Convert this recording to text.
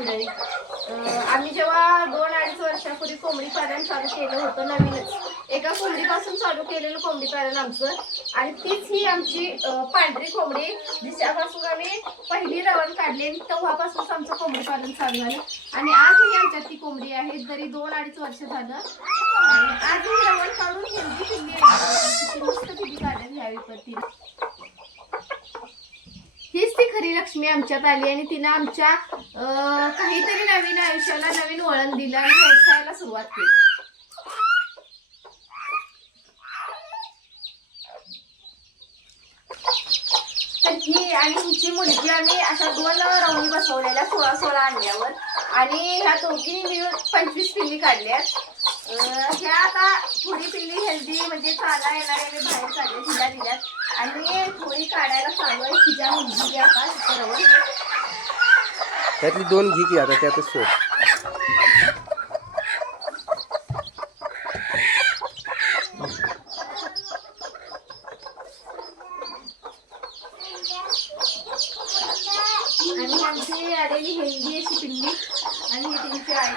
मंडळी, आम्ही जेव्हा 2-2.5 वर्षापूर्वी कोंबडी पालन चालू केलं होतं, नवीनच एका कोंबडीपासून चालू केलेलं कोंबडी पालन आमचं, आणि तीच ही आमची पांढरी कोंबडी दिसापासून आम्ही पहिली रवण काढली आणि तेव्हापासून आमचं कोंबडी पालन चालू झालं. आणि आजही आमच्यात ती कोंबडी आहे, जरी 2-2.5 वर्ष झालं. आणि आजही रवण काढून हेल्दी पिल्ली मस्त पिल्ली काढून घ्यावी पडती. हीच ती खरी लक्ष्मी आमच्यात आली आणि तिनं आमच्या काहीतरी नवीन आयुष्याला नवीन वळण दिलं आणि व्यवसायाला सुरुवात केली. तर ही आणि हिची मुलगी आम्ही अशा 2 रवणी बसवलेल्या 16-16 आणल्यावर, आणि ह्या दोघींनी मिळून 25 पिल्ली काढल्यात. ह्या आता थोडी पिल्ली हेल्दी म्हणजे चाला येणारे आम्ही बाहेर काढले, तिला दिल्यात, आणि थोडी काढायला चालू आहे. तिच्या मुलगी आता बरोबर त्यातली 2 घे की आता त्यातच सोड. आणि आमची आलेली हेल्दी अशी पिल्ली, आणि ही त्यांची आई.